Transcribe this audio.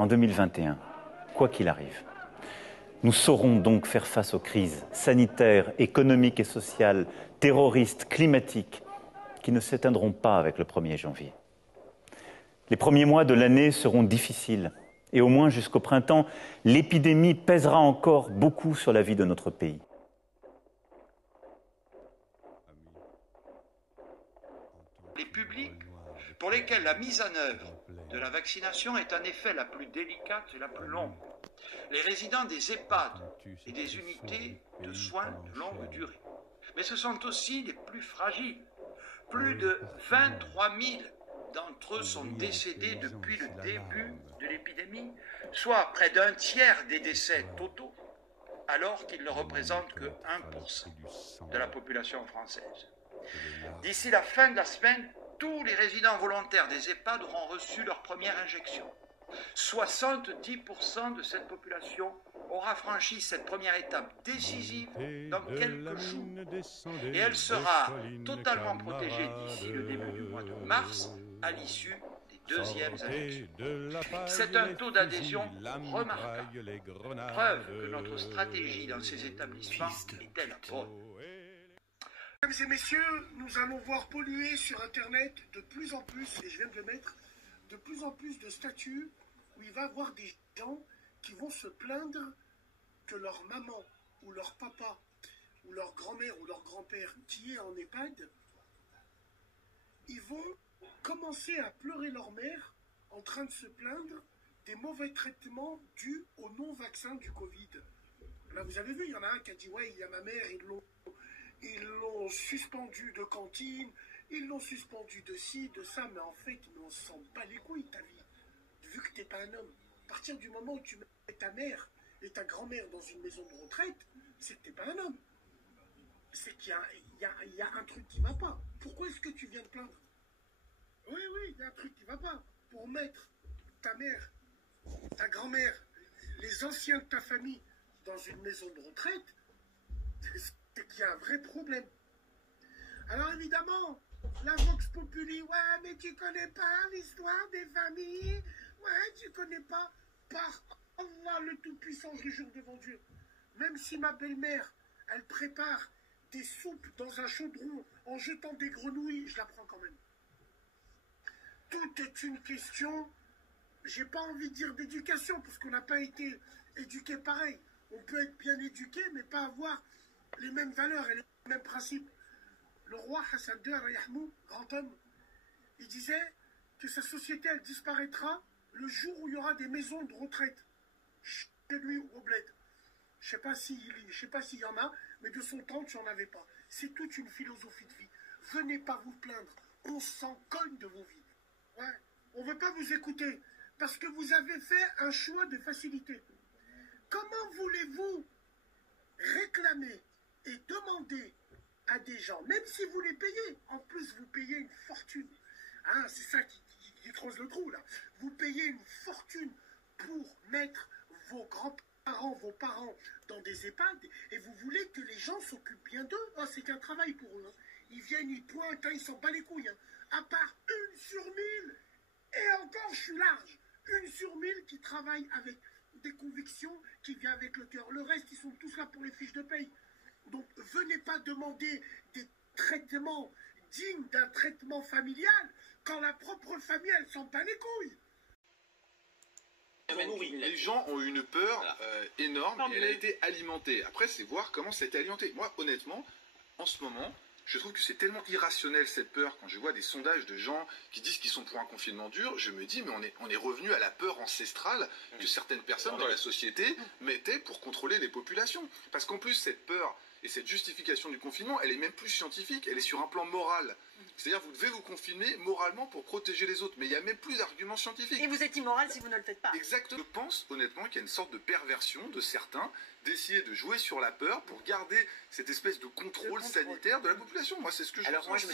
en 2021, quoi qu'il arrive. Nous saurons donc faire face aux crises sanitaires, économiques et sociales, terroristes, climatiques, qui ne s'éteindront pas avec le 1er janvier. Les premiers mois de l'année seront difficiles et au moins jusqu'au printemps, l'épidémie pèsera encore beaucoup sur la vie de notre pays. Les publics pour lesquels la mise en œuvre de la vaccination est en effet la plus délicate et la plus longue. Les résidents des EHPAD et des unités de soins de longue durée. Mais ce sont aussi les plus fragiles. Plus de 23 000 d'entre eux sont décédés depuis le début de l'épidémie, soit près d'un tiers des décès totaux, alors qu'ils ne représentent que 1% de la population française. D'ici la fin de la semaine, tous les résidents volontaires des EHPAD auront reçu leur première injection. 70% de cette population aura franchi cette première étape décisive dans quelques jours. Et elle sera totalement protégée d'ici le début du mois de mars, à l'issue des deuxièmes injections. C'est un taux d'adhésion remarquable, preuve que notre stratégie dans ces établissements était la bonne. Mesdames et messieurs, nous allons voir polluer sur Internet de plus en plus, et je viens de le mettre, de plus en plus de statuts où il va y avoir des gens qui vont se plaindre que leur maman ou leur papa ou leur grand-mère ou leur grand-père qui est en EHPAD, ils vont commencer à pleurer leur mère en train de se plaindre des mauvais traitements dus au non-vaccin du Covid. Là, vous avez vu, il y en a un qui a dit « Ouais, il y a ma mère, ils l'ont suspendu de cantine, ils l'ont suspendu de ci, de ça, mais en fait, on s'en bat les couilles ta vie, vu que t'es pas un homme. À partir du moment où tu mets ta mère et ta grand-mère dans une maison de retraite, c'est que t'es pas un homme. C'est qu'il y a un truc qui va pas. Pourquoi est-ce que tu viens te plaindre? Oui, il y a un truc qui va pas. Pour mettre ta mère, ta grand-mère, les anciens de ta famille dans une maison de retraite, c'est qu'il y a un vrai problème. Alors évidemment, la Vox Populi, ouais, mais tu connais pas l'histoire des familles, ouais, tu connais pas, par Allah le Tout-Puissant, je le jure devant Dieu. Même si ma belle-mère, elle prépare des soupes dans un chaudron en jetant des grenouilles, je la prends quand même. Tout est une question, j'ai pas envie de dire d'éducation, parce qu'on n'a pas été éduqué pareil. On peut être bien éduqué, mais pas avoir les mêmes valeurs et les mêmes principes. Le roi Hassan II, Rayahmou, grand homme, il disait que sa société, elle disparaîtra le jour où il y aura des maisons de retraite. Chez lui, au bled. Je sais pas s'il y en a, mais de son temps, tu n'en avais pas. C'est toute une philosophie de vie. Venez pas vous plaindre. On s'en cogne de vos vies. Ouais. On ne veut pas vous écouter parce que vous avez fait un choix de facilité. Comment voulez-vous réclamer et demander à des gens, même si vous les payez, en plus vous payez une fortune, hein, c'est ça qui creuse le trou là, vous payez une fortune pour mettre vos grands-parents, vos parents dans des EHPAD et vous voulez que les gens s'occupent bien d'eux. Oh, c'est qu'un travail pour eux, hein. Ils viennent, ils pointent, hein, ils s'en battent les couilles, hein. À part 1 sur 1000, et encore je suis large, 1 sur 1000 qui travaille avec des convictions, qui vient avec le cœur. Le reste, ils sont tous là pour les fiches de paye. Donc, venez pas demander des traitements dignes d'un traitement familial quand la propre famille, elle s'en bat les couilles. Les gens ont eu une peur énorme et elle a été alimentée. Après, c'est voir comment ça a été alimenté. Moi, honnêtement, en ce moment, je trouve que c'est tellement irrationnel cette peur. Quand je vois des sondages de gens qui disent qu'ils sont pour un confinement dur, je me dis, mais on est revenu à la peur ancestrale que certaines personnes dans la société mettaient pour contrôler les populations. Parce qu'en plus, cette peur et cette justification du confinement, elle est même plus scientifique, elle est sur un plan moral. C'est-à-dire, vous devez vous confiner moralement pour protéger les autres. Mais il n'y a même plus d'arguments scientifiques. Et vous êtes immoral si vous ne le faites pas. Exactement. Je pense honnêtement qu'il y a une sorte de perversion de certains d'essayer de jouer sur la peur pour garder cette espèce de contrôle sanitaire de la population. Moi, c'est ce que je pense.